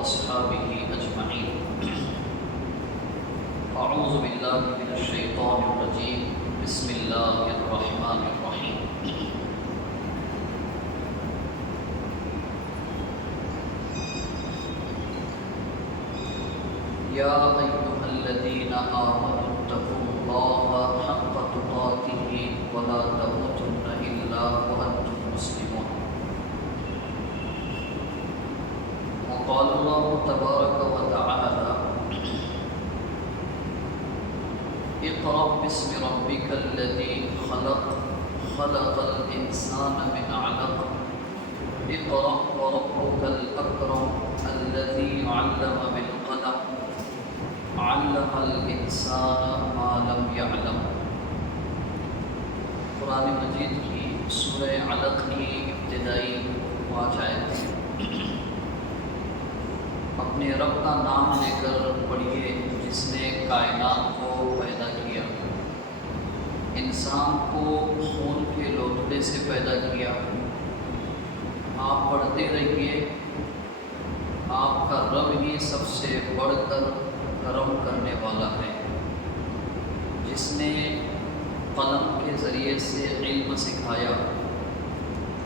وأصحابه أجمعين. أعوذ بالله من الشيطان الرجيم. بسم الله الرحمن الرحيم. يا أيها الذين آمنوا اتقوا الله حق تقاته ولا تموتن إلا وأنتم مسلمون. وقال الله تبارك وتعالى: اقرأ باسم ربك الذي خلق الإنسان من علق اقرأ وربك الأكرم الذي علم بالقلم علم الإنسان ما لم يعلم. قرآن مجید کی سورہ علق کی ابتدائی 5 آیتیں. اپنے رب کا نام لے کر پڑھیے جس نے کائنات کو پیدا کیا، انسان کو خون کے لوتھڑے سے پیدا کیا. آپ پڑھتے رہیے، آپ کا رب ہی سب سے بڑھ کر کرم کرنے والا ہے، جس نے قلم کے ذریعے سے علم سکھایا.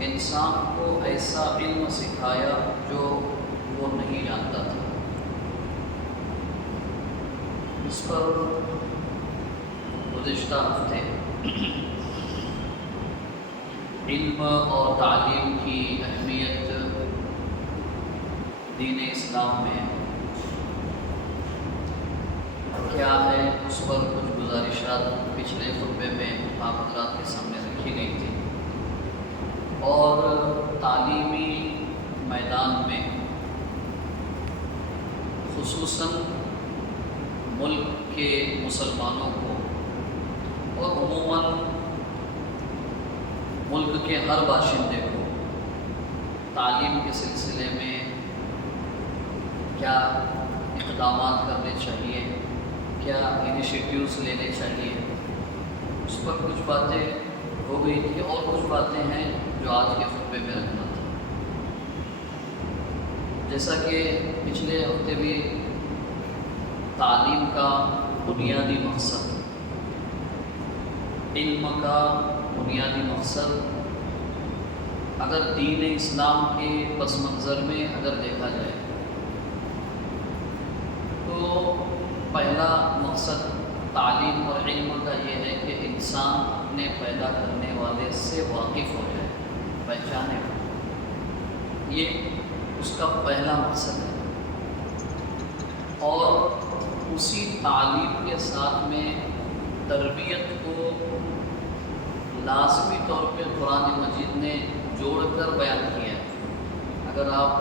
انسان کو ایسا علم سکھایا جو وہ نہیں جانتا تھا. اس پر گزشتہ ہفتے علم اور تعلیم کی اہمیت دین اسلام میں کیا ہے، اس پر کچھ گزارشات پچھلے خطبے میں آپ حضرات کے سامنے رکھی گئی تھی. اور تعلیمی میدان میں خصوصاً ملک کے مسلمانوں کو اور عموماً ملک کے ہر باشندے کو تعلیم کے سلسلے میں کیا اقدامات کرنے چاہیے، کیا انیشیٹیوز لینے چاہیے، اس پر کچھ باتیں ہو گئی تھی اور کچھ باتیں ہیں جو آج کے خطبے میں رکھنا تھا. جیسا کہ پچھلے ہفتے بھی تعلیم کا بنیادی مقصد، علم کا بنیادی مقصد اگر دین اسلام کے پس منظر میں اگر دیکھا جائے تو پہلا مقصد تعلیم اور علم کا یہ ہے کہ انسان اپنے پیدا کرنے والے سے واقف ہو جائے، پہچانے. یہ اس کا پہلا مقصد ہے. اور اسی تعلیم کے ساتھ میں تربیت کو لازمی طور پہ قرآن مجید نے جوڑ کر بیان کیا ہے. اگر آپ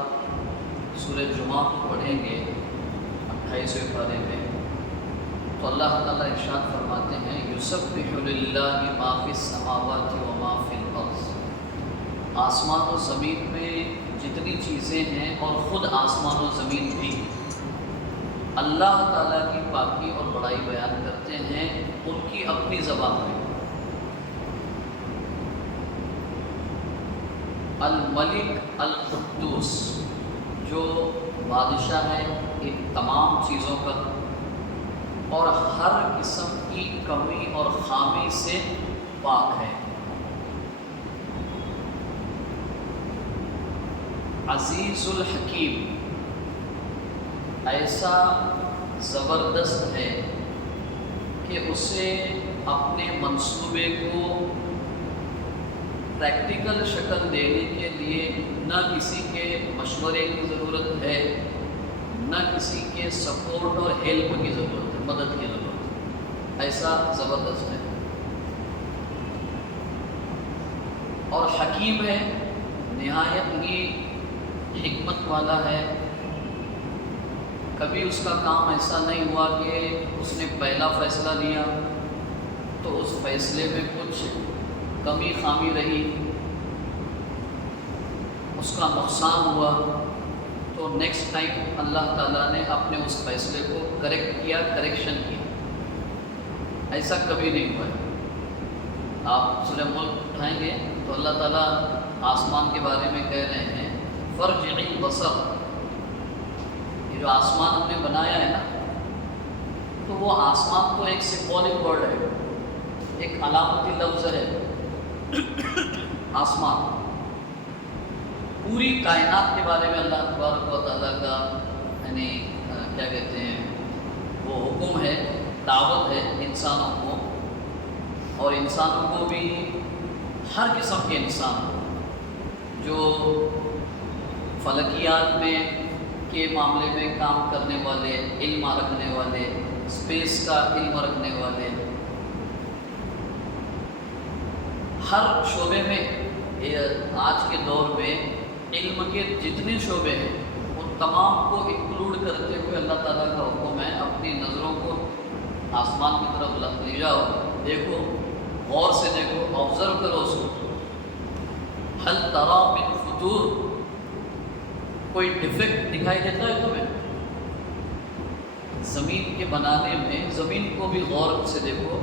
سورہ جمعہ کو پڑھیں گے 28ویں پارے میں تو اللہ تعالیٰ ارشاد فرماتے ہیں: یسبح للہ ما فی السماوات و ما فی الارض. آسمان و زمین میں جتنی چیزیں ہیں اور خود آسمان و زمین بھی اللہ تعالیٰ کی پاکی اور بڑائی بیان کرتے ہیں ان کی اپنی زبان میں. الملک القدوس جو بادشاہ ہے ان تمام چیزوں کا اور ہر قسم کی کمی اور خامی سے پاک ہے. عزیز الحکیم ایسا زبردست ہے کہ اسے اپنے منصوبے کو پریکٹیکل شکل دینے کے لیے نہ کسی کے مشورے کی ضرورت ہے، نہ کسی کے سپورٹ اور ہیلپ کی ضرورت ہے، مدد کی ضرورت ہے. ایسا زبردست ہے. اور حکیم ہے، نہایت ہی حکمت والا ہے. کبھی اس کا کام ایسا نہیں ہوا کہ اس نے پہلا فیصلہ لیا تو اس فیصلے میں کچھ کمی خامی رہی، اس کا نقصان ہوا تو نیکسٹ ٹائم اللہ تعالیٰ نے اپنے اس فیصلے کو کریکٹ کیا، کریکشن کیا. ایسا کبھی نہیں ہوا ہے. آپ سورہ ملک اٹھائیں گے تو اللہ تعالیٰ آسمان کے بارے میں کہہ رہے ہیں فرجعی البصر جو آسمان ہم نے بنایا ہے نا، تو وہ آسمان تو ایک سمبولک ورڈ ہے، ایک علامتی لفظ ہے آسمان۔ پوری کائنات کے بارے میں اللہ تبارک و تعالیٰ کا یعنی کیا کہتے ہیں وہ حکم ہے، دعوت ہے انسانوں کو، اور انسانوں کو بھی ہر قسم کے انسان جو فلکیات میں کے معاملے میں کام کرنے والے، علم رکھنے والے، اسپیس کا علم رکھنے والے، ہر شعبے میں آج کے دور میں علم کے جتنے شعبے ہیں ان تمام کو انکلوڈ کرتے ہوئے اللہ تعالیٰ کا حکم ہے اپنی نظروں کو آسمان کی طرف لے جاؤ، دیکھو، غور سے دیکھو، آبزرو کرو اس کو، حل تری من فطور، کوئی ڈیفیکٹ دکھائی دیتا ہے تمہیں؟ زمین کے بنانے میں زمین کو بھی غور سے دیکھو،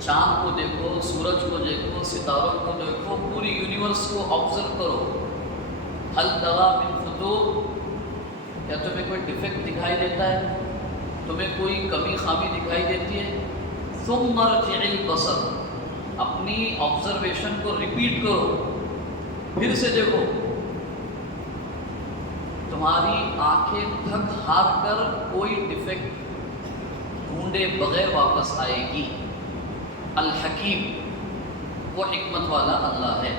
چاند کو دیکھو، سورج کو دیکھو، ستاروں کو دیکھو، پوری یونیورس کو آبزرو کرو، حل تری من فطور، کیا تمہیں کوئی ڈیفیکٹ دکھائی دیتا ہے؟ تمہیں کوئی کمی خامی دکھائی دیتی ہے؟ ثم ارجع البصر، اپنی آبزرویشن کو ریپیٹ کرو، پھر سے دیکھو، تمہاری آنکھیں تھک ہار کر کوئی ڈیفیکٹ ڈھونڈے بغیر واپس آئے گی۔ الحکیم، وہ حکمت والا اللہ ہے۔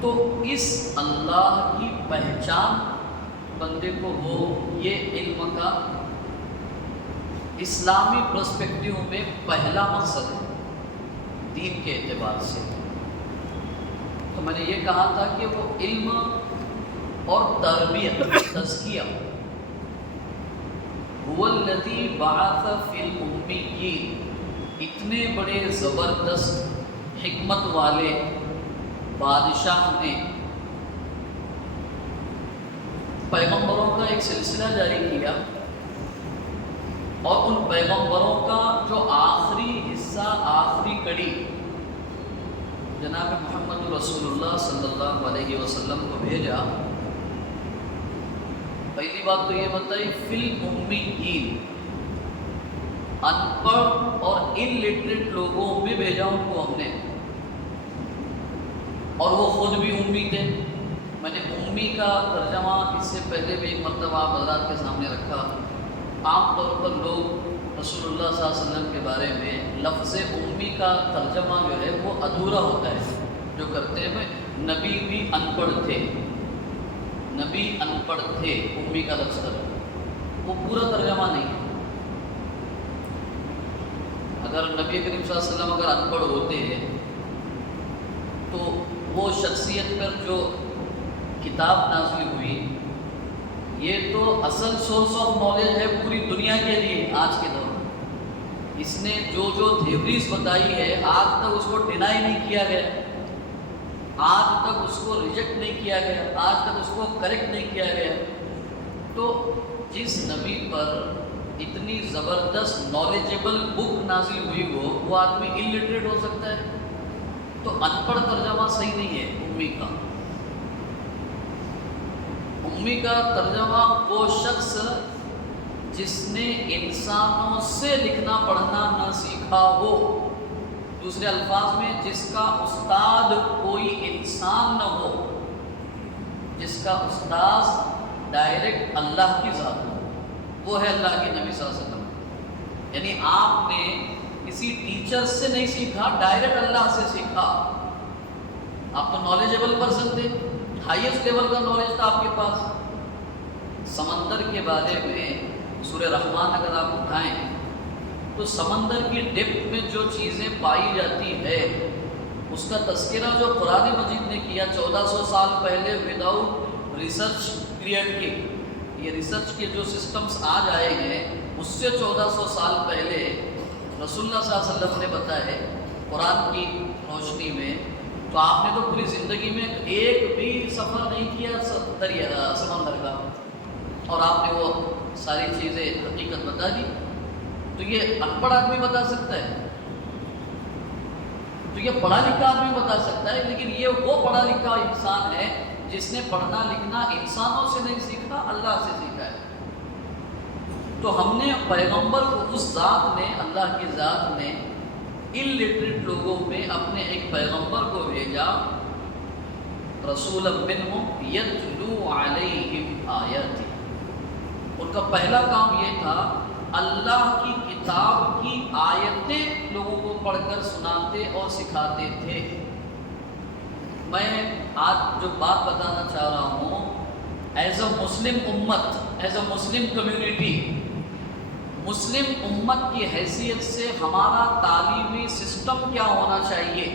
تو اس اللہ کی پہچان بندے کو ہو، یہ علم کا اسلامی پرسپیکٹیو میں پہلا مقصد ہے دین کے اعتبار سے۔ تو میں نے یہ کہا تھا کہ وہ علم اور تربیت، تزکیہ، هو الذی بعث فی الامیین، اتنے بڑے زبردست حکمت والے بادشاہ نے پیغمبروں کا ایک سلسلہ جاری کیا، اور ان پیغمبروں کا جو آخری حصہ، آخری کڑی جناب محمد رسول اللہ صلی اللہ علیہ وسلم کو بھیجا۔ پہلی بات تو یہ بتائی فی الامیین، ان پڑھ اور انلٹریٹ لوگوں میں بھیجا ان کو ہم نے، اور وہ خود بھی امی تھے۔ میں نے امی کا ترجمہ اس سے پہلے بھی ایک مرتبہ آپ حضرات کے سامنے رکھا۔ عام طور پر لوگ رسول اللہ صلی اللہ علیہ وسلم کے بارے میں لفظ امی کا ترجمہ جو ہے وہ ادھورا ہوتا ہے، جو کرتے ہیں نبی بھی ان پڑھ تھے، نبی ان پڑھ تھے، امی کا لفظ وہ پورا ترجمہ نہیں ہے۔ اگر نبی کریم صلی اللہ علیہ وسلم اگر ان پڑھ ہوتے ہیں تو وہ شخصیت پر جو کتاب نازل ہوئی، یہ تو اصل سورس آف نالج ہے پوری دنیا کے لیے آج کے دور میں۔ اس نے جو تھیوریز بتائی ہے آج تک اس کو ڈینائی نہیں کیا گیا، آج تک اس کو ریجیکٹ نہیں کیا گیا، آج تک اس کو کریکٹ نہیں کیا گیا۔ تو جس نبی پر اتنی زبردست نالجیبل بک نازل ہوئی وہ آدمی الٹریٹ ہو سکتا ہے؟ تو ان پڑھ ترجمہ صحیح نہیں ہے امی کا۔ امی کا ترجمہ وہ شخص جس نے انسانوں سے لکھنا پڑھنا نہ سیکھا ہو، دوسرے الفاظ میں جس کا استاد کوئی انسان نہ ہو، جس کا استاد ڈائریکٹ اللہ کی ذات ہو، وہ ہے اللہ کے نبی صلی اللہ علیہ وسلم۔ یعنی آپ نے کسی ٹیچر سے نہیں سیکھا، ڈائریکٹ اللہ سے سیکھا۔ آپ تو نالجیبل پرسن تھے، ہائیسٹ لیول کا نالج تھا آپ کے پاس۔ سمندر کے بارے میں سورہ رحمان اگر آپ اٹھائیں تو سمندر کی ڈیپتھ میں جو چیزیں پائی جاتی ہے اس کا تذکرہ جو قرآن مجید نے کیا 1400 سال پہلے وداؤٹ ریسرچ کریٹ کی۔ یہ ریسرچ کے جو سسٹمز آج آئے ہیں اس سے 1400 سال پہلے رسول اللہ صلی اللہ علیہ وسلم نے بتایا قرآن کی روشنی میں۔ تو آپ نے تو پوری زندگی میں ایک بھی سفر نہیں کیا سمندر کا، اور آپ نے وہ ساری چیزیں حقیقت بتا دی۔ تو یہ ان پڑھ آدمی بتا سکتا ہے، تو یہ پڑھا لکھا آدمی بتا سکتا ہے، لیکن یہ وہ پڑھا لکھا انسان ہے جس نے پڑھنا لکھنا انسانوں سے نہیں سیکھا، اللہ سے سیکھا ہے۔ تو ہم نے پیغمبر کو، اس ذات نے، اللہ کی ذات نے الٹریٹ لوگوں میں اپنے ایک پیغمبر کو بھیجا، رسولا منہم یتلو علیہم آیاتہ۔ ان کا پہلا کام یہ تھا اللہ کی کتاب کی آیتیں لوگوں کو پڑھ کر سناتے اور سکھاتے تھے۔ میں آج جو بات بتانا چاہ رہا ہوں، ایز اے مسلم امت، ایز اے مسلم کمیونٹی، مسلم امت کی حیثیت سے ہمارا تعلیمی سسٹم کیا ہونا چاہیے،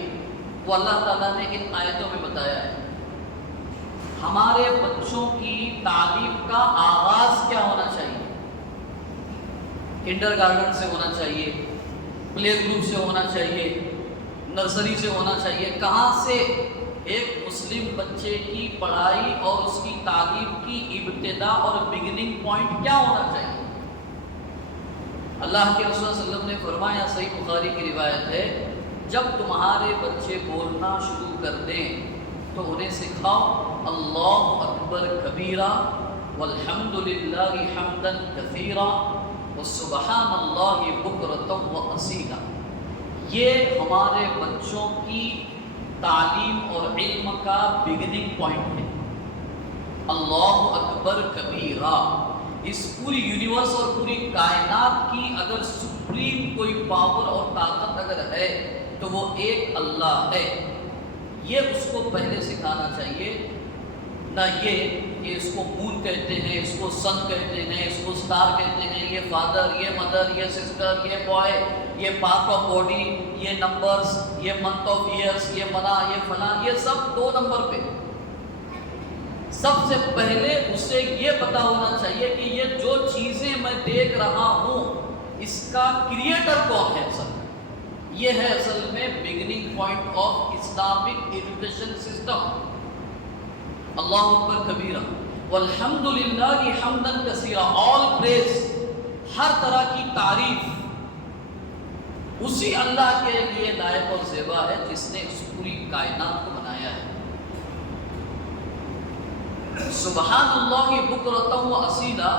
وہ اللہ تعالیٰ نے ان آیتوں میں بتایا ہے۔ ہمارے بچوں کی تعلیم کا آغاز کیا ہونا چاہیے؟ کنڈر گارڈن سے ہونا چاہیے، پلے گروپ سے ہونا چاہیے، نرسری سے ہونا چاہیے۔ کہاں سے ایک مسلم بچے کی پڑھائی اور اس کی تعلیم کی ابتدا اور بگننگ پوائنٹ کیا ہونا چاہیے؟ اللہ کے رسول صلی اللہ علیہ وسلم نے فرمایا، صحیح بخاری کی روایت ہے، جب تمہارے بچے بولنا شروع کر دیں تو انہیں سکھاؤ اللہ اکبر کبیرہ والحمد للہ حمدا کثیرا وسبحان اللہ بکرۃ واصیلا۔ یہ ہمارے بچوں کی تعلیم اور علم کا بگننگ پوائنٹ ہے۔ اللہ اکبر کبیرہ، اس پوری یونیورس اور پوری کائنات کی اگر سپریم کوئی پاور اور طاقت اگر ہے تو وہ ایک اللہ ہے۔ یہ اس کو پہلے سکھانا چاہیے، نہ یہ کہ اس کو مون کہتے ہیں، اس کو سن کہتے ہیں، اس کو سٹار کہتے ہیں، یہ فادر، یہ مدر، یہ سسٹر، یہ بوائے، یہ پارٹ آف باڈی، یہ نمبرز، یہ منتھ آف ایئرس، یہ منا، یہ فلاں، یہ سب 2 نمبر پہ۔ سب سے پہلے اسے یہ پتا ہونا چاہیے کہ یہ جو چیزیں میں دیکھ رہا ہوں اس کا کریٹر کون ہے اصل میں۔ یہ ہے اصل میں beginning point of Islamic education system. اللہ اکبر کبیرہ والحمد للہ حمدا کثیرا، آل پریز، ہر طرح کی تعریف اسی اللہ کے لیے لائق اور زیبا ہے جس نے اس پوری کائنات کو بنایا ہے۔ سبحان اللہ بکرۃ واصیلا،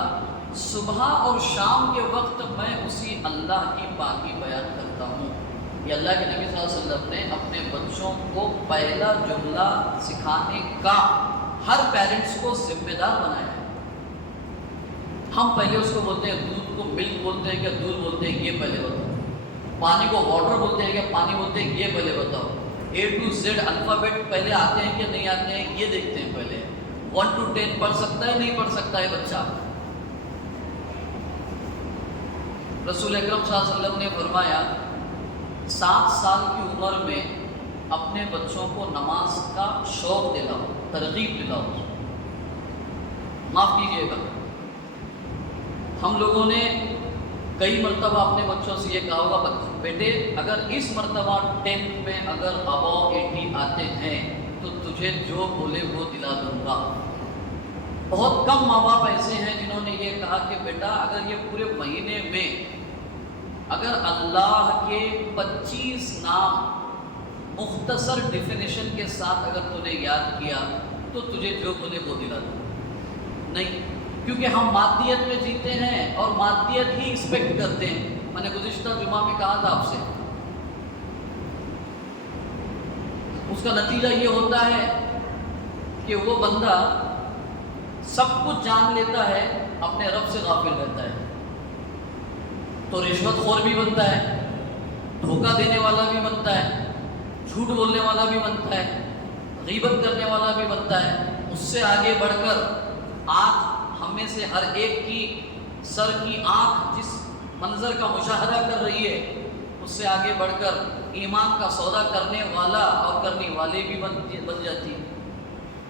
صبح اور شام کے وقت میں اسی اللہ کی پاکی بیان کرتا ہوں۔ یہ اللہ کے نبی صلی اللہ علیہ وسلم نے اپنے بچوں کو پہلا جملہ سکھانے کا ہر پیرنٹس کو ذمہ دار بنایا ہے۔ ہم پہلے اس کو بولتے ہیں دودھ کو ملک بولتے ہیں کیا دودھ بولتے ہیں یہ پہلے بتاؤ، پانی کو واٹر بولتے ہیں کیا پانی بولتے ہیں یہ پہلے بتاؤ، A to Z الفابیٹ پہلے آتے ہیں کہ نہیں آتے ہیں یہ دیکھتے ہیں پہلے۔ 1 to 10 پڑھ سکتا ہے نہیں پڑھ سکتا ہے بچہ؟ رسول اکرم صلی اللہ علیہ وسلم نے فرمایا 7 سال کی عمر میں اپنے بچوں کو نماز کا شوق دلاؤ، ترغیب دلاؤ۔ معاف کیجیے گا، ہم لوگوں نے کئی مرتبہ اپنے بچوں سے یہ کہا ہوگا بیٹے اگر اس مرتبہ 10th میں اگر اباؤ 80 آتے ہیں تو تجھے جو بولے وہ دلا دوں گا۔ بہت کم ماں باپ ایسے ہیں جنہوں نے یہ کہا کہ بیٹا اگر یہ پورے مہینے میں اگر اللہ کے 25 نام مختصر ڈیفینیشن کے ساتھ اگر تو نے یاد کیا تو تجھے جو بولے وہ دلا دوں۔ نہیں، کیونکہ ہم مادیت میں جیتے ہیں اور مادیت ہی ایکسپیکٹ کرتے ہیں۔ میں نے گزشتہ جمعہ میں کہا تھا آپ سے، اس کا نتیجہ یہ ہوتا ہے کہ وہ بندہ سب کچھ جان لیتا ہے، اپنے رب سے غافل رہتا ہے، تو رشوت خور بھی بنتا ہے، دھوکہ دینے والا بھی بنتا ہے، جھوٹ بولنے والا بھی بنتا ہے، غیبت کرنے والا بھی بنتا ہے۔ اس سے آگے بڑھ کر آج ہم میں سے ہر ایک کی سر کی آنکھ جس منظر کا مشاہدہ کر رہی ہے اس سے آگے بڑھ کر ایمان کا سودا کرنے والا اور کرنے والے بھی بن جاتی ہے۔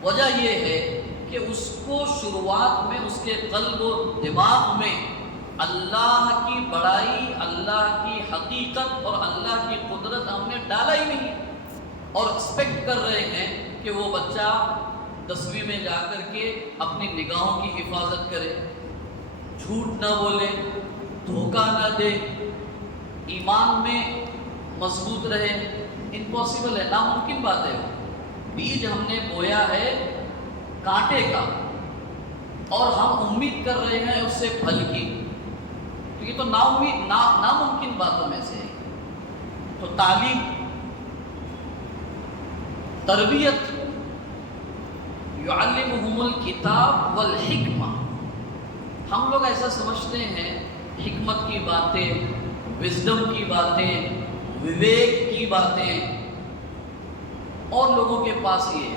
وجہ یہ ہے کہ اس کو شروعات میں اس کے قلب و دماغ میں اللہ کی بڑائی، اللہ کی حقیقت اور اللہ کی قدرت ہم نے ڈالا ہی نہیں، اور ایکسپیکٹ کر رہے ہیں کہ وہ بچہ 10ویں میں جا کر کے اپنی نگاہوں کی حفاظت کرے، جھوٹ نہ بولے، دھوکہ نہ دے، ایمان میں مضبوط رہے۔ امپاسبل ہے، ناممکن بات ہے۔ بیج ہم نے بویا ہے کانٹے کا، اور ہم امید کر رہے ہیں اس سے پھل کی، تو یہ تو ناممکن باتوں میں سے ہے۔ تو تعلیم، تربیت، یعلمہم الکتاب والحکمہ، ہم لوگ ایسا سمجھتے ہیں حکمت کی باتیں، وزڈم کی باتیں، وویک کی باتیں، اور لوگوں کے پاس یہ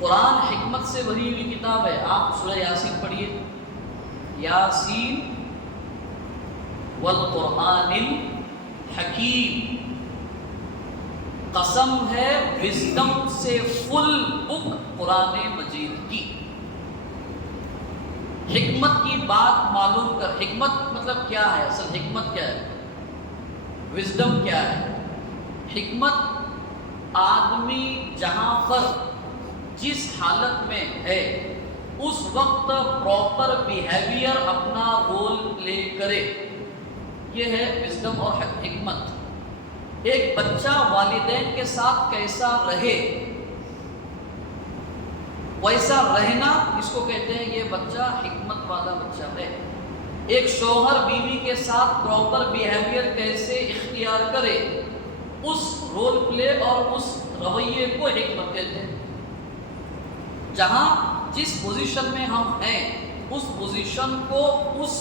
قرآن حکمت سے بھری ہوئی کتاب ہے۔ آپ سورہ یاسین پڑھیے، یاسین والقرآن الحکیم، قسم ہے وزڈم سے فل بک قرآن مجید کی۔ حکمت کی بات معلوم کر، حکمت مطلب کیا ہے، اصل حکمت کیا ہے، وزڈم کیا ہے؟ حکمت آدمی جہاں پر جس حالت میں ہے اس وقت پراپر بیہیویئر اپنا رول پلے کرے، یہ ہے وزڈم اور حکمت۔ ایک بچہ والدین کے ساتھ کیسا رہے، ویسا رہنا، اس کو کہتے ہیں یہ بچہ حکمت والا بچہ ہے۔ ایک شوہر بیوی کے ساتھ پراپر بیہیویئر کیسے اختیار کرے، اس رول پلے اور اس رویے کو حکمت کہتے ہیں۔ جہاں جس پوزیشن میں ہم ہیں اس پوزیشن کو اس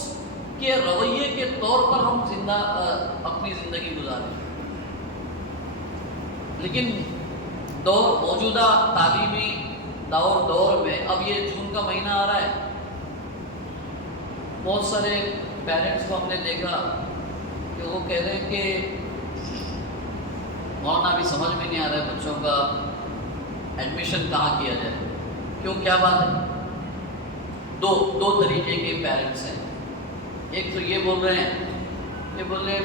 کے رویے کے طور پر ہم اپنی زندگی گزاریں۔ لیکن موجودہ تعلیمی دور میں، اب یہ جون کا مہینہ آ رہا ہے، بہت سارے پیرنٹس کو ہم نے دیکھا کہ وہ کہہ رہے ہیں کہ مولانا ابھی سمجھ میں نہیں آ رہا ہے بچوں کا ایڈمیشن کہاں کیا جائے۔ کیوں، کیا بات ہے؟ دو طریقے کے پیرنٹس ہیں۔ ایک تو یہ بول رہے ہیں، یہ بول رہے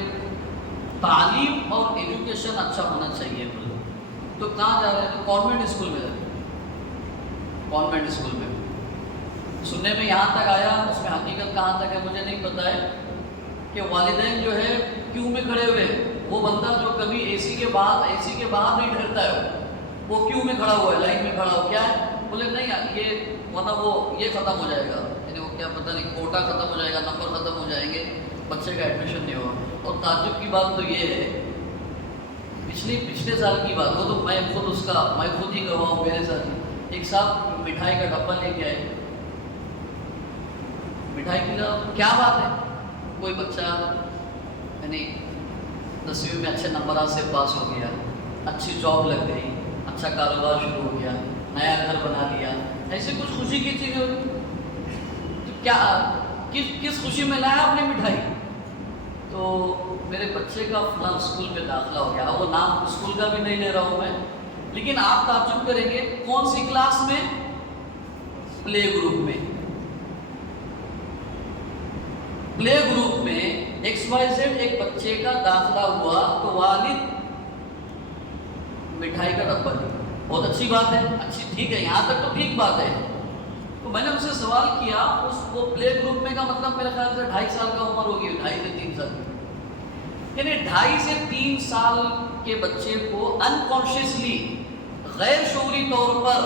تعلیم اور ایجوکیشن اچھا ہونا چاہیے، بولے تو کہاں جا رہے ہیں؟ کانوینٹ اسکول میں جا رہے ہیں۔ کانوینٹ اسکول میں سننے میں یہاں تک آیا، اس میں حقیقت کہاں تک ہے مجھے نہیں پتا ہے، کہ والدین جو ہے کیوں میں کھڑے ہوئے، وہ بندہ جو کبھی اے سی کے باہر نہیں ٹھہرتا ہے، وہ کیوں میں کھڑا ہوا ہے، لائن میں کھڑا ہو، کیا ہے؟ بولے نہیں یہ ورنہ وہ یہ ختم ہو جائے گا، یعنی وہ کیا پتہ نہیں، کوٹا ختم ہو جائے گا، نمبر ختم ہو جائیں گے، بچے کا ایڈمیشن نہیں ہوگا۔ اور تعجب کی بات تو یہ ہے، پچھلے سال کی بات، وہ تو میں خود ہی گواہ ہوں، میرے ساتھ ہی ایک صاحب مٹھائی کا ڈبہ لے کے آئے، مٹھائی کی کیا بات ہے، کوئی بچہ یعنی 10ویں میں اچھے نمبرات سے پاس ہو گیا، اچھی جاب لگ گئی، اچھا کاروبار شروع ہو گیا، نیا گھر بنا لیا، ایسے کچھ خوشی کی چیزیں ہوتی، تو کیا کس خوشی میں لایا آپ نے مٹھائی؟ تو میرے بچے کا فلاں اسکول میں داخلہ ہو گیا، وہ نام اسکول کا بھی نہیں لے رہا ہوں میں، لیکن آپ تعجب کریں گے کون سی کلاس میں؟ پلے گروپ میں۔ پلے گروپ میں XYZ ایک بچے کا داخلہ ہوا تو والد مٹھائی کا ڈبہ دیا، بہت اچھی بات ہے، اچھی ٹھیک ہے، یہاں تک تو ٹھیک بات ہے۔ تو میں نے ان سے سوال کیا، وہ پلے گروپ میں کا مطلب میرے خیال سے 2.5 سال کا عمر ہوگی، 2.5 سے 3 سال کی، یعنی 2.5 سے 3 سال کے بچے کو انکانشیسلی، غیر شعوری طور پر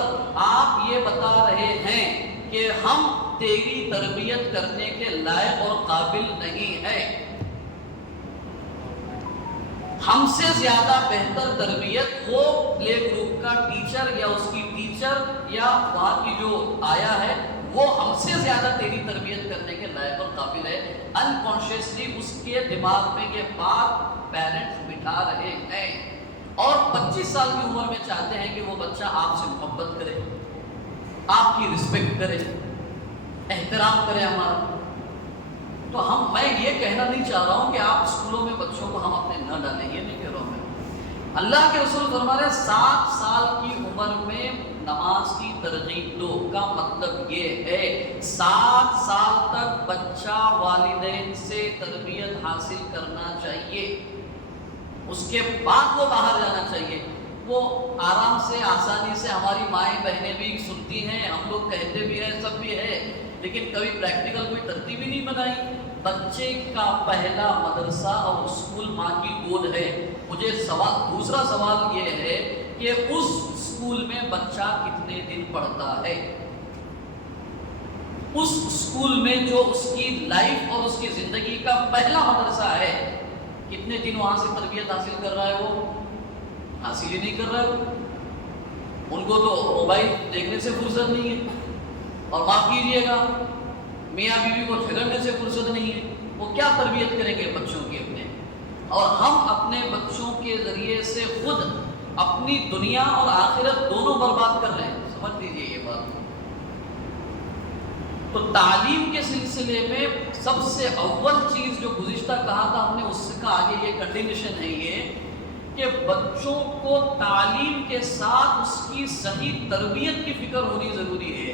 آپ یہ بتا رہے ہیں کہ ہم تیری تربیت کرنے کے لائق اور قابل نہیں ہیں، ہم سے زیادہ بہتر تربیت وہ پلے گروپ کا ٹیچر یا اس کی ٹیچر یا وہاں کی جو آیا ہے وہ ہم سے زیادہ تیری تربیت کرنے کے لائق اور قابل ہے۔ انکانشیسلی اس کے دماغ میں یہ بات پیرنٹس بٹھا رہے ہیں، اور 25 سال کی عمر میں چاہتے ہیں کہ وہ بچہ آپ سے محبت کرے، آپ کی رسپیکٹ کرے، احترام کرے ہمارا۔ تو میں یہ کہنا نہیں چاہ رہا ہوں کہ آپ اسکولوں میں بچوں کو ہم اپنے نہ ڈالیں، یہ نہیں کہہ رہا ہوں میں۔ اللہ کے رسول فرما رہے ہیں 7 سال کی عمر میں نماز کی ترغیب دو، کا مطلب یہ ہے 7 سال تک بچہ والدین سے تربیت حاصل کرنا چاہیے، اس کے بعد وہ باہر جانا چاہیے۔ وہ آرام سے، آسانی سے ہماری مائیں بہنیں بھی سنتی ہیں، ہم لوگ کہتے بھی ہیں، سب بھی ہے، لیکن کبھی پریکٹیکل کوئی ترتیب ہی نہیں بنائی۔ بچے کا پہلا مدرسہ اور اسکول ماں کی گود ہے۔ مجھے دوسرا سوال یہ ہے کہ اس اسکول میں بچہ کتنے دن پڑھتا ہے، اس اسکول میں جو اس کی لائف اور اس کی زندگی کا پہلا مدرسہ ہے، کتنے دن وہاں سے تربیت حاصل کر رہا ہے؟ وہ حاصل ہی نہیں کر رہا ہے۔ ان کو تو موبائل دیکھنے سے فرصت نہیں ہے، اور معاف کیجیے گا میاں بیوی کو جھگڑنے سے فرصت نہیں ہے، وہ کیا تربیت کریں گے بچوں کی اپنے؟ اور ہم اپنے بچوں کے ذریعے سے خود اپنی دنیا اور آخرت دونوں برباد کر رہے ہیں، سمجھ لیجیے یہ بات۔ تو تعلیم کے سلسلے میں سب سے اول چیز جو گزشتہ کہا تھا ہم نے، اس کا آگے یہ کنٹینیوشن ہے یہ کہ بچوں کو تعلیم کے ساتھ اس کی صحیح تربیت کی فکر ہونی ضروری ہے۔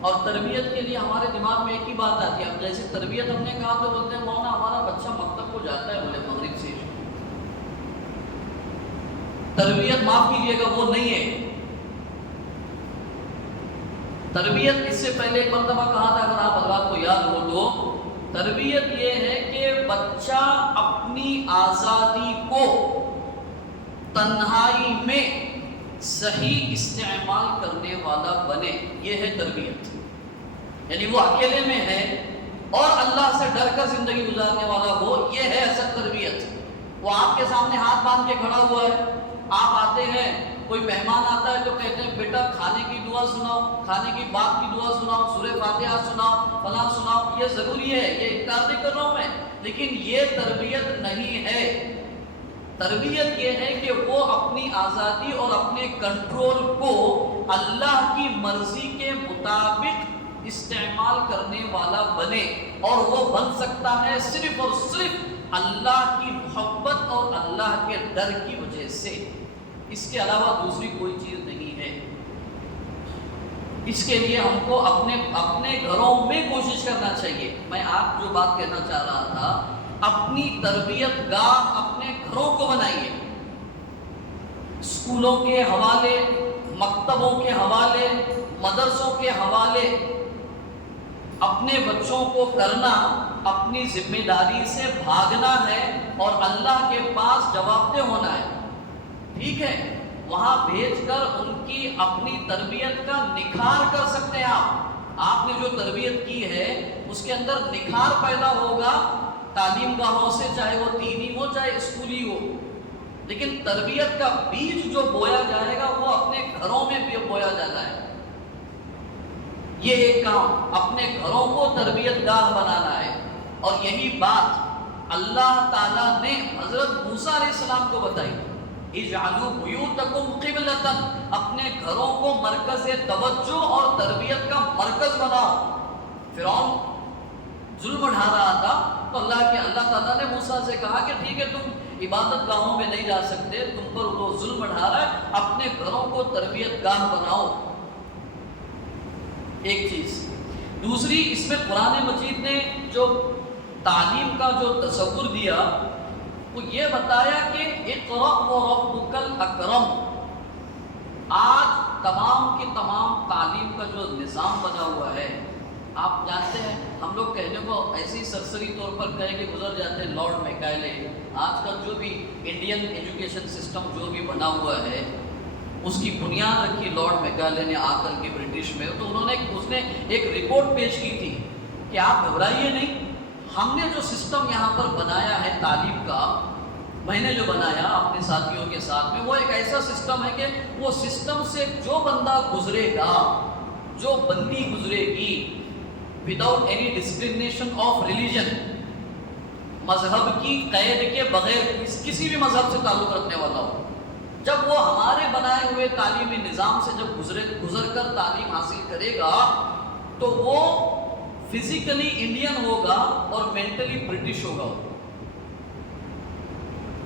اور تربیت کے لیے ہمارے دماغ میں ایک ہی بات آتی ہے، اب جیسے تربیت ہم نے کہا تو بولتے ہیں مولانا ہمارا بچہ مکتب کو جاتا ہے، بولے مغرب سے۔ تربیت معاف کیجیے گا وہ نہیں ہے۔ تربیت اس سے پہلے ایک مرتبہ کہا تھا، اگر آپ حضرات کو یاد ہو تو، تربیت یہ ہے کہ بچہ اپنی آزادی کو تنہائی میں صحیح استعمال کرنے والا بنے، یہ ہے تربیت۔ یعنی وہ اکیلے میں ہے اور اللہ سے ڈر کر زندگی گزارنے والا ہو، یہ ہے اصل تربیت۔ وہ آپ کے سامنے ہاتھ باندھ کے کھڑا ہوا ہے، آپ آتے ہیں، کوئی مہمان آتا ہے تو کہتے ہیں بیٹا کھانے کی دعا سناؤ، کھانے کی بات کی دعا سناؤ، سورہ فاتحہ سناؤ، فلاں سناؤ، یہ ضروری ہے، یہ انکار نہیں کر رہا ہوں میں، لیکن یہ تربیت نہیں ہے۔ تربیت یہ ہے کہ وہ اپنی آزادی اور اپنے کنٹرول کو اللہ کی مرضی کے مطابق استعمال کرنے والا بنے، اور وہ بن سکتا ہے صرف اور صرف اللہ کی محبت اور اللہ کے ڈر کی وجہ سے، اس کے علاوہ دوسری کوئی چیز نہیں ہے۔ اس کے لیے ہم کو اپنے گھروں میں کوشش کرنا چاہیے۔ میں آپ جو بات کہنا چاہ رہا تھا، اپنی تربیت گاہ اپنے گھروں کو بنائیے، اسکولوں کے حوالے، مکتبوں کے حوالے، مدرسوں کے حوالے اپنے بچوں کو کرنا اپنی ذمہ داری سے بھاگنا ہے اور اللہ کے پاس جواب دہ ہونا ہے۔ ٹھیک ہے، وہاں بھیج کر ان کی اپنی تربیت کا نکھار کر سکتے ہیں آپ نے جو تربیت کی ہے اس کے اندر نکھار پیدا ہوگا تعلیم گاہوں سے، چاہے وہ دینی ہو چاہے اسکولی ہو، لیکن تربیت کا بیج جو بویا جائے گا وہ اپنے گھروں میں بھی بویا جاتا ہے۔ یہ ایک کام اپنے گھروں کو تربیت گاہ بنانا ہے، اور یہی بات اللہ تعالیٰ نے حضرت موسیٰ علیہ السلام کو بتائی، اجعلوا بیوتکم قبلۃ، اپنے گھروں کو مرکز توجہ اور تربیت کا مرکز بناؤ۔ فرعون ظلم ڈھا رہا تھا تو اللہ تعالیٰ نے موسیٰ سے کہا کہ ٹھیک ہے، تم عبادت گاہوں میں نہیں جا سکتے، تم پر وہ ظلم ڈھا رہا ہے، اپنے گھروں کو تربیت گاہ بناؤ۔ ایک چیز، دوسری، اس میں قرآن مجید نے جو تعلیم کا جو تصور دیا وہ یہ بتایا کہ اقرأ وربک الاکرم۔ آج تمام کی تمام تعلیم کا جو نظام بنا ہوا ہے، آپ جانتے ہیں، ہم لوگ کہنے کو ایسی سرسری طور پر کہہ کے گزر جاتے ہیں لارڈ میکائلے۔ آج کل جو بھی انڈین ایجوکیشن سسٹم جو بھی بنا ہوا ہے اس کی بنیاد رکھی لارڈ میکائلے نے آ کر کے برٹش میں، تو اس نے ایک رپورٹ پیش کی تھی کہ آپ گھبرائیے نہیں، ہم نے جو سسٹم یہاں پر بنایا ہے تعلیم کا، میں نے جو بنایا اپنے ساتھیوں کے ساتھ میں، وہ ایک ایسا سسٹم ہے کہ وہ سسٹم سے جو بندہ گزرے گا، جو بندی گزرے گی، without any discrimination of religion, مذہب کی قید کے بغیر، کسی بھی مذہب سے تعلق رکھنے والا ہو، جب وہ ہمارے بنائے ہوئے تعلیمی نظام سے جب گزر کر تعلیم حاصل کرے گا تو وہ فزیکلی انڈین ہوگا اور مینٹلی برٹش ہوگا،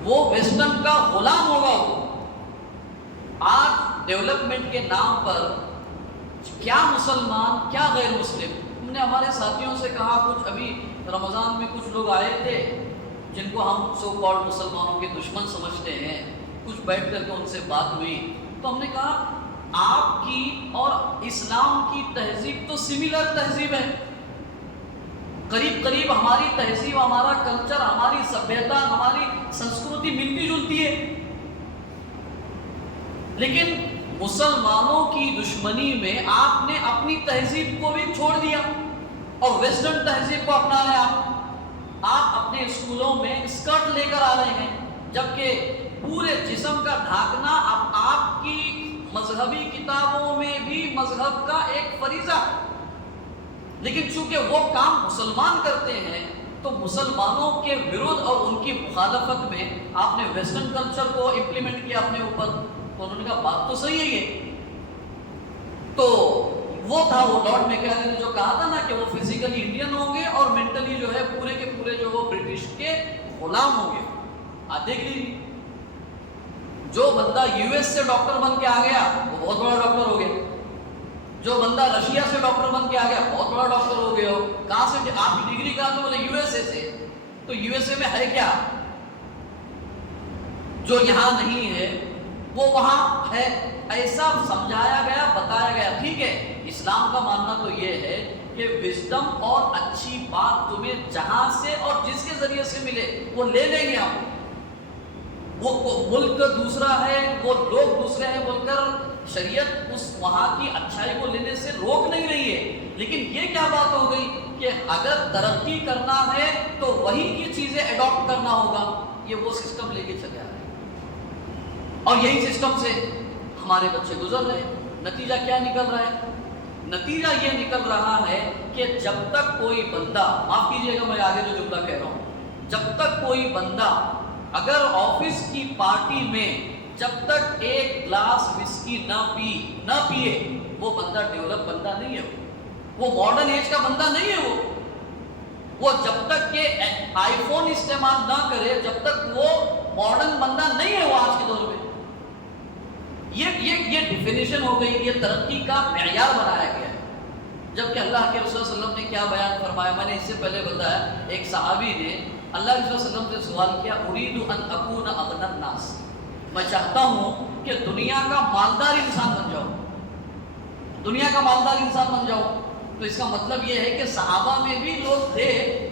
وہ ویسٹرن کا غلام ہوگا۔ آج ڈیولپمنٹ کے نام پر کیا مسلمان کیا غیر مسلم، ہم نے ہمارے ساتھیوں سے کہا، کچھ ابھی رمضان میں کچھ لوگ آئے تھے جن کو ہم سو کالڈ مسلمانوں کے دشمن سمجھتے ہیں، کچھ بیٹھ کر کے ان سے بات ہوئی تو ہم نے کہا آپ کی اور اسلام کی تہذیب تو سملر تہذیب ہے، قریب قریب ہماری تہذیب، ہمارا کلچر، ہماری سبھیتا، ہماری سنسکرتی ملتی جلتی ہے، لیکن مسلمانوں کی دشمنی میں آپ نے اپنی تہذیب کو بھی چھوڑ دیا اور ویسٹرن تہذیب کو اپنا لیا. آپ اپنے اسکولوں میں اسکرٹ لے کر آ رہے ہیں، جبکہ پورے جسم کا ڈھانکنا اب آپ کی مذہبی کتابوں میں بھی مذہب کا ایک فریضہ ہے. لیکن چونکہ وہ کام مسلمان کرتے ہیں تو مسلمانوں کے ورودھ اور ان کی مخالفت میں آپ نے ویسٹرن کلچر کو امپلیمنٹ کیا اپنے اوپر. تو انہوں نے کہا بات تو صحیح ہے یہ. تو وہ تھا وہ لارڈ میکالے نے جو کہا تھا نا کہ وہ فزیکلی انڈین ہوں گے اور مینٹلی جو ہے پورے کے پورے جو وہ برٹش کے غلام ہوں گے. آپ دیکھ لیجیے، جو بندہ یو ایس سے ڈاکٹر بن کے آ گیا وہ بہت بڑا ڈاکٹر ہو گیا. جو بندہ رشیا سے ڈاکٹر بن کے آ گیا بہت بڑا ڈاکٹر ہو گیا. کہاں سے آپ کی ڈگری کہاں سے؟ بولے یو ایس اے سے. تو یو ایس اے میں ہے کیا جو یہاں نہیں ہے وہ وہاں ہے. ایسا سمجھایا گیا، بتایا گیا. ٹھیک ہے، اسلام کا ماننا تو یہ ہے کہ وزڈم اور اچھی بات تمہیں جہاں سے اور جس کے ذریعے سے ملے وہ لے لیں گے ہم. وہ ملک دوسرا ہے، وہ لوگ دوسرے ہیں بول کر شریعت اس وہاں کی اچھائی کو لینے سے روک نہیں رہی ہے. لیکن یہ کیا بات ہو گئی کہ اگر ترقی کرنا ہے تو وہی کی چیزیں اڈاپٹ کرنا ہوگا. یہ وہ سسٹم لے کے چلے آ رہے ہیں اور یہی سسٹم سے ہمارے بچے گزر رہے ہیں. نتیجہ کیا نکل رہا ہے؟ نتیجہ یہ نکل رہا ہے کہ جب تک کوئی بندہ، معاف کیجئے گا میں آگے جو جملہ کہہ رہا ہوں، جب تک کوئی بندہ اگر آفس کی پارٹی میں جب تک ایک گلاس وسکی نہ پیے وہ بندہ ڈیولپ بندہ نہیں ہے. وہ ماڈرن ایج کا بندہ نہیں ہے. وہ جب تک کہ آئی فون استعمال نہ کرے جب تک وہ ماڈرن بندہ نہیں ہے. وہ آج کے دور میں یہ ڈیفینیشن ہو گئی، یہ ترقی کا معیار بنایا گیا ہے. جبکہ اللہ کے رسول صلی اللہ علیہ وسلم نے کیا بیان فرمایا؟ میں نے اس سے پہلے بتایا، ایک صحابی نے اللہ کے رسول صلی اللہ علیہ وسلم سے سوال کیا، اريد ان اكون اغنى الناس، میں چاہتا ہوں کہ دنیا کا مالدار انسان بن جاؤں. دنیا کا مالدار انسان بن جاؤں. تو اس کا مطلب یہ ہے کہ صحابہ میں بھی لوگ تھے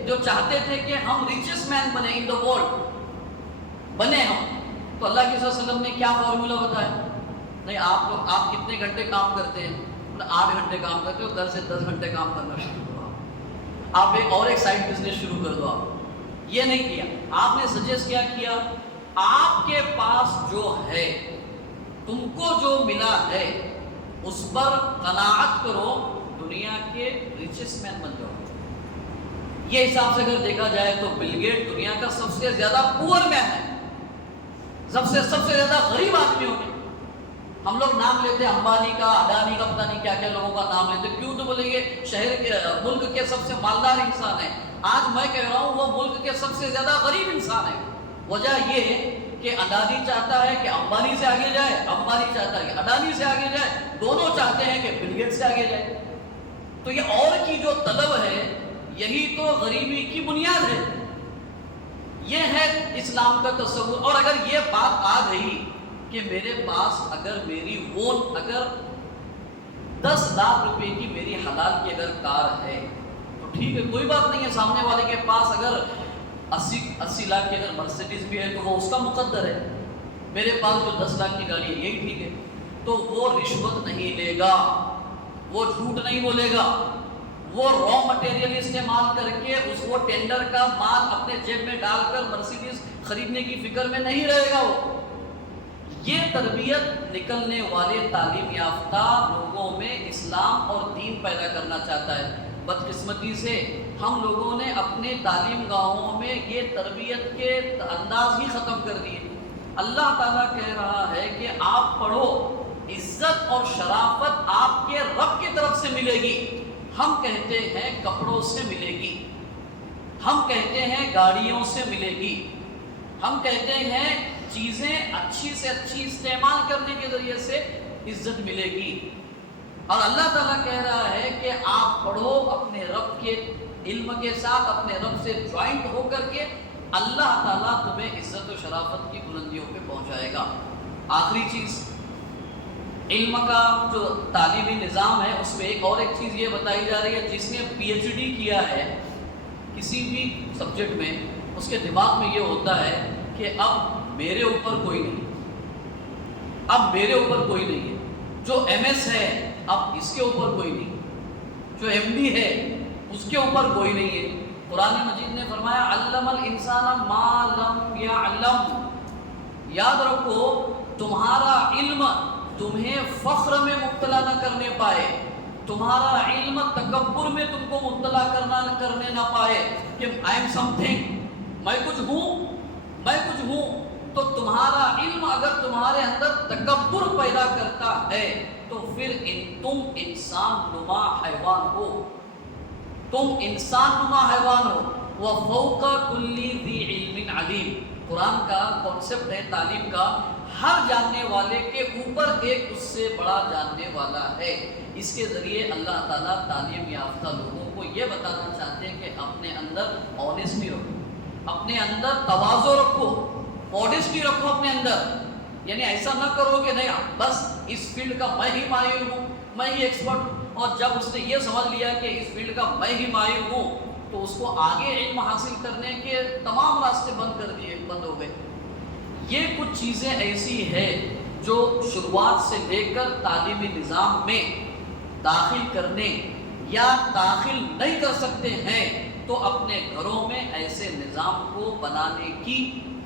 جو چاہتے تھے کہ ہم ریچسٹ مین بنے ان دا ورلڈ بنے ہم. تو اللہ کے رسول صلی اللہ علیہ وسلم نے کیا فارمولا بتایا؟ نہیں آپ کتنے گھنٹے کام کرتے ہیں؟ 8 گھنٹے کام کرتے ہو، 10 سے 10 گھنٹے کام کرنا شروع کرو. آپ ایک سائڈ بزنس شروع کر دو. آپ یہ نہیں کیا. آپ نے سجیسٹ کیا کیا آپ کے پاس جو ہے، تم کو جو ملا ہے اس پر قناعت کرو، دنیا کے ریچسٹ مین بن جاؤ. یہ حساب سے اگر دیکھا جائے تو بل گیٹ دنیا کا سب سے زیادہ پور مین ہے، سب سے زیادہ غریب آدمیوں میں. ہم لوگ نام لیتے ہیں امبانی کا، اڈانی کا، پتہ نہیں کیا کیا لوگوں کا نام لیتے. کیوں؟ تو بولیں گے شہر کے ملک کے سب سے مالدار انسان ہے. آج میں کہہ رہا ہوں وہ ملک کے سب سے زیادہ غریب انسان ہے. وجہ یہ ہے کہ اڈانی چاہتا ہے کہ امبانی سے آگے جائے، امبانی چاہتا ہے کہ اڈانی سے آگے جائے، دونوں چاہتے ہیں کہ بل گیٹ سے آگے جائے. تو یہ اور کی جو طلب ہے یہی تو غریبی کی بنیاد ہے. یہ ہے اسلام کا تصور. اور اگر یہ بات آ گئی کہ میرے پاس اگر میری اگر 10 لاکھ روپے کی میری حلال کی اگر کار ہے تو ٹھیک ہے، کوئی بات نہیں ہے. سامنے والے کے پاس اگر 80 لاکھ کی اگر مرسیڈیز بھی ہے تو وہ اس کا مقدر ہے. میرے پاس جو 10 لاکھ کی گاڑی ہے یہی ٹھیک ہے. تو وہ رشوت نہیں لے گا، وہ جھوٹ نہیں بولے گا، وہ را مٹیریل استعمال کر کے وہ ٹینڈر کا مال اپنے جیب میں ڈال کر مرسیڈیز خریدنے کی فکر میں نہیں رہے گا. وہ یہ تربیت نکلنے والے تعلیم یافتہ لوگوں میں اسلام اور دین پیدا کرنا چاہتا ہے. بدقسمتی سے ہم لوگوں نے اپنے تعلیم گاہوں میں یہ تربیت کے انداز ہی ختم کر دیے. اللہ تعالیٰ کہہ رہا ہے کہ آپ پڑھو، عزت اور شرافت آپ کے رب کی طرف سے ملے گی. ہم کہتے ہیں کپڑوں سے ملے گی، ہم کہتے ہیں گاڑیوں سے ملے گی، ہم کہتے ہیں چیزیں اچھی سے اچھی استعمال کرنے کے ذریعے سے عزت ملے گی. اور اللہ تعالیٰ کہہ رہا ہے کہ آپ پڑھو اپنے رب کے علم کے ساتھ، اپنے رب سے جوائنٹ ہو کر کے اللہ تعالیٰ تمہیں عزت و شرافت کی بلندیوں پہ پہنچائے گا. آخری چیز، علم کا جو تعلیمی نظام ہے اس میں ایک چیز یہ بتائی جا رہی ہے، جس نے پی ایچ ڈی کیا ہے کسی بھی سبجیکٹ میں، اس کے دماغ میں یہ ہوتا ہے کہ اب میرے اوپر کوئی نہیں، اب میرے اوپر کوئی نہیں ہے. جو MS ہے اب اس کے اوپر کوئی نہیں، جو MD ہے اس کے اوپر کوئی نہیں ہے۔ قرآن مجید نے فرمایا علم الانسان ما لم یعلم، یاد رکھو تمہارا علم تمہیں فخر میں مبتلا نہ کرنے پائے، تمہارا علم تکبر میں تم کو مبتلا کرنے نہ پائے کہ آئی ایم سم تھنگ، میں کچھ ہوں۔ تو تمہارا علم اگر تمہارے اندر تکبر پیدا کرتا ہے تو پھر تم انسان نما حیوان ہو، تم انسان نما حیوان ہو۔ وَفَوْقَ كُلِّ ذِي عِلْمٍ عَلِيمٍ، قرآن کا کانسیپٹ ہے تعلیم کا، ہر جاننے والے کے اوپر ایک اس سے بڑا جاننے والا ہے۔ اس کے ذریعے اللہ تعالیٰ تعلیم یافتہ لوگوں کو یہ بتانا چاہتے ہیں کہ اپنے اندر آنیسٹی رکھو، اپنے اندر تواضع رکھو، آنیسٹی رکھو اپنے اندر، یعنی ایسا نہ کرو کہ نہیں بس اس فیلڈ کا میں ہی ماہر ہوں، میں ہی ایکسپرٹ ہوں، اور جب اس نے یہ سمجھ لیا کہ اس فیلڈ کا میں ہی ماہر ہوں تو اس کو آگے علم حاصل کرنے کے تمام راستے بند ہو گئے۔ یہ کچھ چیزیں ایسی ہیں جو شروعات سے لے کر تعلیمی نظام میں داخل کرنے یا داخل نہیں کر سکتے ہیں تو اپنے گھروں میں ایسے نظام کو بنانے کی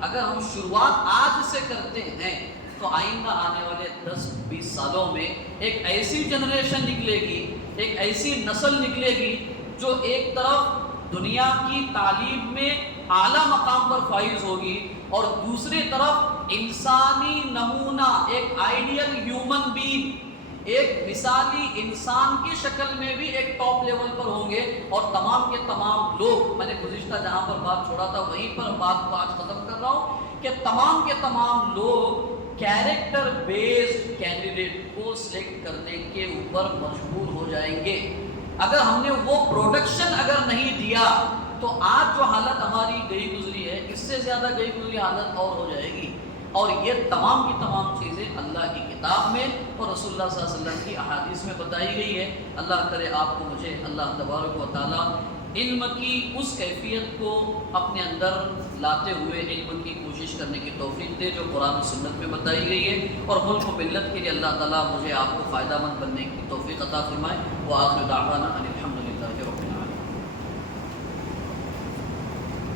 اگر ہم شروعات آج سے کرتے ہیں تو آئندہ آنے والے 10-20 سالوں میں ایک ایسی جنریشن نکلے گی، ایک ایسی نسل نکلے گی جو ایک طرف دنیا کی تعلیم میں اعلیٰ مقام پر فائز ہوگی اور دوسری طرف انسانی نمونہ، ایک آئیڈیل ہیومن بینگ، ایک مثالی انسان کی شکل میں بھی ایک ٹاپ لیول پر ہوں گے، اور تمام کے تمام لوگ، میں نے گزشتہ جہاں پر بات چھوڑا تھا وہیں پر بات کو آج ختم کر رہا ہوں کہ تمام کے تمام لوگ کیریکٹر بیسڈ کینڈیڈیٹ کو سلیکٹ کرنے کے اوپر مجبور ہو جائیں گے۔ اگر ہم نے وہ پروڈکشن اگر نہیں دیا تو آج جو حالت ہماری گئی گزری ہے اس سے زیادہ گئی گزری حالت اور ہو جائے گی، اور یہ تمام کی تمام چیزیں اللہ کی کتاب میں اور رسول اللہ صلی اللہ علیہ وسلم کی احادیث میں بتائی گئی ہے۔ اللہ کرے آپ کو مجھے اللہ تبارک و تعالیٰ علم کی اس کیفیت کو اپنے اندر لاتے ہوئے علم کی کوشش کرنے کی توفیق دے جو قرآن و سنت میں بتائی گئی ہے، اور ملک و ملت کے لیے اللہ تعالیٰ مجھے آپ کو فائدہ مند بننے کی توفیق عطا فرمائے۔ وآخر دعوانا ان الحمد